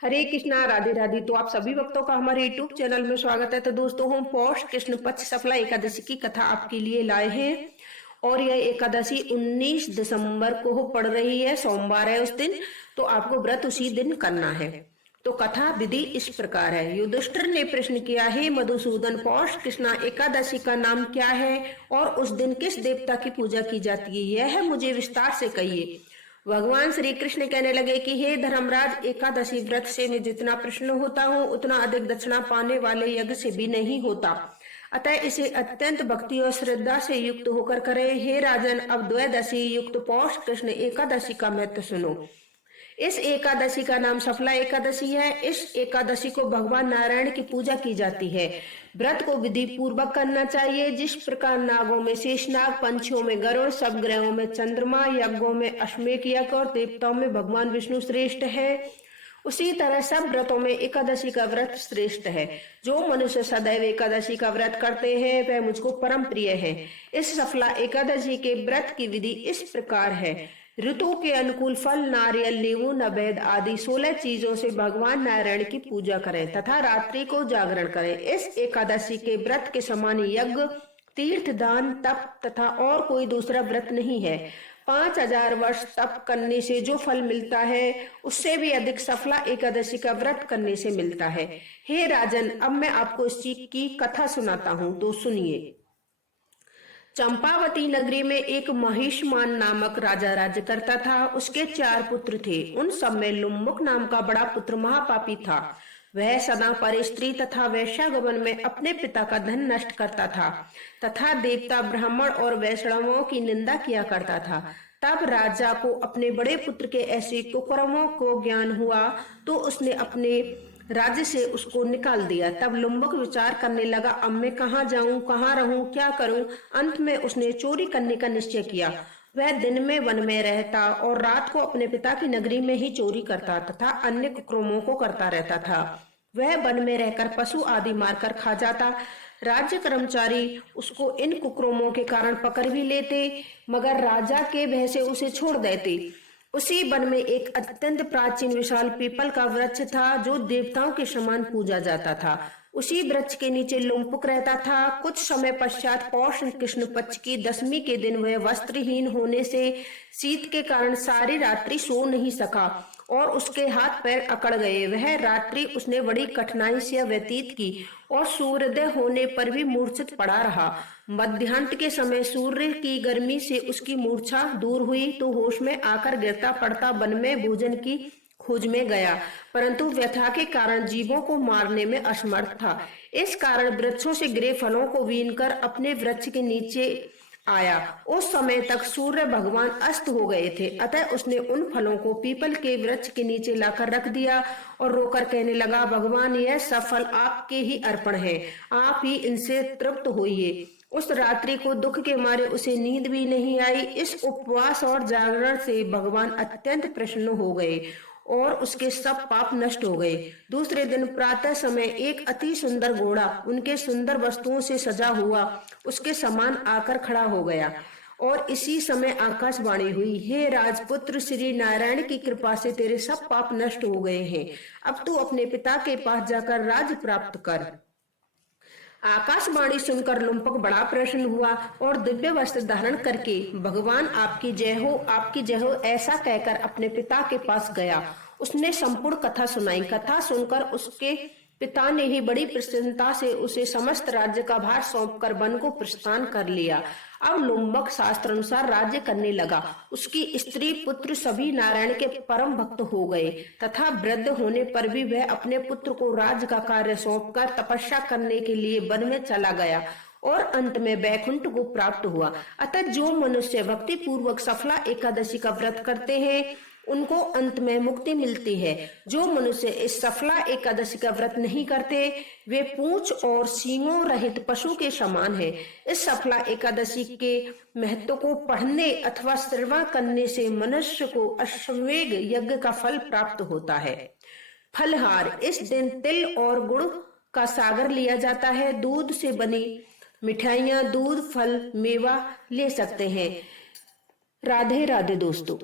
हरे कृष्णा, राधे राधे। तो आप सभी भक्तों का हमारे YouTube चैनल में स्वागत है। तो दोस्तों, हम पौष कृष्ण पक्ष सफला एकादशी की कथा आपके लिए लाए हैं और यह एकादशी 19 दिसंबर को पड़ रही है, सोमवार है उस दिन। तो आपको व्रत उसी दिन करना है। तो कथा विधि इस प्रकार है। युधिष्ठिर ने प्रश्न किया, हे मधुसूदन, पौष कृष्णा एकादशी का नाम क्या है और उस दिन किस देवता की पूजा की जाती है, यह मुझे विस्तार से कहिए। भगवान श्री कृष्ण कहने लगे कि हे धर्मराज, एकादशी व्रत से मैं जितना प्रसन्न होता हूँ उतना अधिक दक्षिणा पाने वाले यज्ञ से भी नहीं होता। अतः इसे अत्यंत भक्ति और श्रद्धा से युक्त होकर करें। हे राजन, अब द्वादशी युक्त पौष कृष्ण एकादशी का महत्व सुनो। इस एकादशी का नाम सफला एकादशी है। इस एकादशी को भगवान नारायण की पूजा की जाती है। व्रत को विधि पूर्वक करना चाहिए। जिस प्रकार नागों में शेषनाग, पंछियों में गरुड़, सब ग्रहों में चंद्रमा, यज्ञों में अश्वमेध यज्ञ और देवताओं में भगवान विष्णु श्रेष्ठ है, उसी तरह सब व्रतों में एकादशी का व्रत श्रेष्ठ है। जो मनुष्य सदैव एकादशी का व्रत करते हैं वह मुझको परम प्रिय है। इस सफला एकादशी के व्रत की विधि इस प्रकार है। ऋतु के अनुकूल फल, नारियल, नींबू, नवेद आदि 16 चीजों से भगवान नारायण की पूजा करें तथा रात्रि को जागरण करें। इस एकादशी के व्रत के समान यज्ञ, तीर्थ, दान, तप तथा और कोई दूसरा व्रत नहीं है। 5000 वर्ष तप करने से जो फल मिलता है उससे भी अधिक सफला एकादशी का व्रत करने से मिलता है। हे राजन, अब मैं आपको इसी की कथा सुनाता हूँ, तो सुनिए। चंपावती नगरी में एक महिष्मान नामक राजा राज्य करता था। उसके 4 पुत्र थे। उन सब में लुम्बक नाम का बड़ा पुत्र महापापी था। वह सदा पर स्त्री तथा वैश्यागमन में अपने पिता का धन नष्ट करता था तथा देवता, ब्राह्मण और वैष्णवों की निंदा किया करता था। तब राजा को अपने बड़े पुत्र के ऐसे कुकर्मों को ज्ञान हुआ तो उसने अपने राज्य से उसको निकाल दिया। तब लुम्बक विचार करने लगा, अब मैं कहाँ जाऊं, कहाँ रहूं, क्या करूं। अंत में उसने चोरी करने का निश्चय किया। वह दिन में वन में रहता और रात को अपने पिता की नगरी में ही चोरी करता तथा अन्य कुकर्मों को करता रहता था। वह वन में रहकर पशु आदि मारकर खा जाता। राज्य कर्मचारी उसको इन कुकर्मों के कारण पकड़ भी लेते, मगर राजा के भय से उसे छोड़ देते। उसी वन में एक अत्यंत प्राचीन विशाल पीपल का वृक्ष था जो देवताओं के समान पूजा जाता था। उसी वृक्ष के नीचे लुम्पुक रहता था। कुछ समय पश्चात पौष कृष्ण पक्ष की 10वीं के दिन वह वस्त्रहीन होने से शीत के कारण सारी रात्रि सो नहीं सका और उसके हाथ पैर अकड़ गए। वह रात्रि उसने बड़ी कठिनाई से व्यतीत की और सूर्योदय होने पर भी मूर्छित पड़ा रहा। मध्याह्न के समय सूर्य की गर्मी से उसकी मूर्छा दूर हुई तो होश में आकर गिरता पड़ता वन में भोजन की खोज में गया, परंतु व्यथा के कारण जीवों को मारने में असमर्थ था। इस कारण वृक्षों से गिरे फलों को बीनकर अपने वृक्ष के नीचे आया। उस समय तक सूर्य भगवान अस्त हो गए थे। अतः उसने उन फलों को पीपल के वृक्ष के नीचे लाकर रख दिया और रोकर कहने लगा, भगवान, यह सब फल आपके ही अर्पण है, आप ही इनसे तृप्त होइए। उस रात्रि को दुख के मारे उसे नींद भी नहीं आई। इस उपवास और जागरण से भगवान अत्यंत प्रसन्न हो गए और उसके सब पाप नष्ट हो गए। दूसरे दिन प्रातः समय एक अति सुंदर घोड़ा उनके सुंदर वस्तुओं से सजा हुआ उसके समान आकर खड़ा हो गया और इसी समय आकाशवाणी हुई, हे राजपुत्र, श्री नारायण की कृपा से तेरे सब पाप नष्ट हो गए हैं। अब तू अपने पिता के पास जाकर राज्य प्राप्त कर। आकाशवाणी सुनकर लुम्पक बड़ा प्रसन्न हुआ और दिव्य वस्त्र धारण करके भगवान आपकी जय हो, आपकी जय हो ऐसा कहकर अपने पिता के पास गया। उसने संपूर्ण कथा सुनाई। कथा सुनकर उसके पिता ने ही बड़ी प्रसन्नता से उसे समस्त राज्य का भार सौंपकर वन को प्रस्थान कर लिया। अब लुम्बक शास्त्र अनुसार राज्य करने लगा। उसकी स्त्री पुत्र सभी नारायण के परम भक्त हो गए तथा वृद्ध होने पर भी वह अपने पुत्र को राज्य का कार्य सौंपकर तपस्या करने के लिए वन में चला गया और अंत में वैकुंठ को प्राप्त हुआ। अतः जो मनुष्य भक्ति पूर्वक सफला एकादशी का व्रत करते हैं उनको अंत में मुक्ति मिलती है। जो मनुष्य इस सफला एकादशी का व्रत नहीं करते वे पूंछ और सींगों रहित पशु के समान है। इस सफला एकादशी के महत्व को पढ़ने अथवा श्रवण करने से मनुष्य को अश्वमेध यज्ञ का फल प्राप्त होता है। फलहार, इस दिन तिल और गुड़ का सागर लिया जाता है। दूध से बनी मिठाइयाँ, दूध, फल, मेवा ले सकते हैं। राधे राधे दोस्तों।